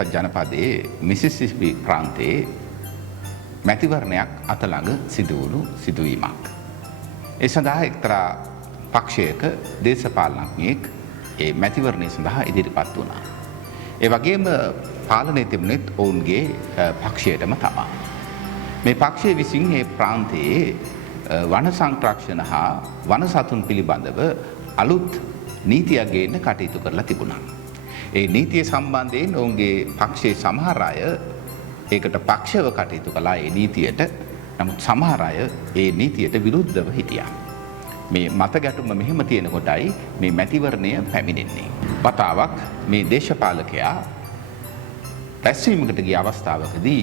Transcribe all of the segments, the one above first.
Texas ජනපදයේ මිසිසිපි ප්‍රාන්තයේ මැතිවරණයක් අත ළඟ සිදු වුණු සිදුවීමක්. ඒ සඳහා එක්තරා පක්ෂයක දේශපාලනඥයෙක් ඒ මැතිවරණය සඳහා ඉදිරිපත් වුණා. ඒ වගේම පාලනය තිබුණෙත් ඔවුන්ගේ පක්ෂයටම තමයි. මේ පක්ෂය විසින් මේ ප්‍රාන්තයේ වන සංරක්ෂණ හා වන සතුන් පිළිබඳව අලුත් නීතියක් ගේන්න කටයුතු කරලා තිබුණා. ඒ නීතිය සම්බන්ධයෙන් ඔවුන්ගේ පක්ෂයේ සමහර අය ඒකට පක්ෂව කටයුතු කළා ඒ නීතියට. නමුත් සමහර අය ඒ නීතියට විරුද්ධව හිටියා. මේ මත ගැටුම මෙහෙම තියෙන කොටයි මේ මැතිවරණය පැමිණෙන්නේ. වතාවක් මේ දේශපාලකයා රැස්වීමකට ගිය අවස්ථාවකදී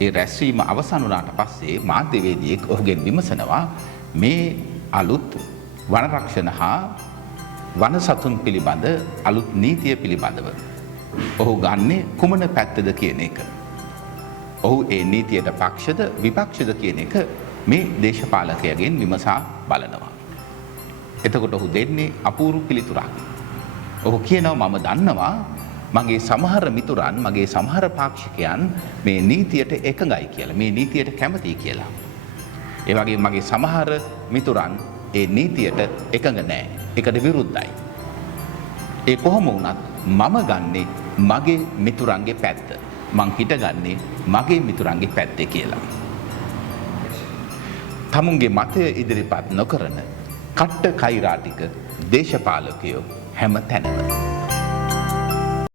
ඒ රැස්වීම අවසන් වුණාට පස්සේ මාධ්‍යවේදියෙක් ඔහුගෙන් විමසනවා මේ අලුත් වනරක්ෂණ හා වන සතුන් පිළිබඳ අලුත් නීතිය පිළිබඳව ඔහු ගන්නේ කුමන පැත්තද කියන එක. ඔහු ඒ නීතියට පක්ෂද විපක්ෂද කියන එක මේ දේශපාලකයාගෙන් විමසා බලනවා. එතකොට ඔහු දෙන්නේ අපූර්ව පිළිතුරක්. ඔහු කියනවා මම දන්නවා මගේ සමහර මිතුරන් මගේ සමහර පාක්ෂිකයන් මේ නීතියට එකඟයි කියලා. මේ නීතියට කැමතියි කියලා. ඒ වගේ මගේ සමහර මිතුරන් ඒ නීතියට එකඟ නැහැ. ඒකට විරුද්ධයි. ඒ කොහොම වුණත් මම ගන්නේ මගේ මිතුරන්ගේ පැත්ත. මං හිටගන්නේ මගේ මිතුරන්ගේ පැත්තේ කියලා. තමුන්ගේ මතය ඉදිරිපත් නොකරන කට්ට කෛරාටික දේශපාලකයෝ හැම තැනම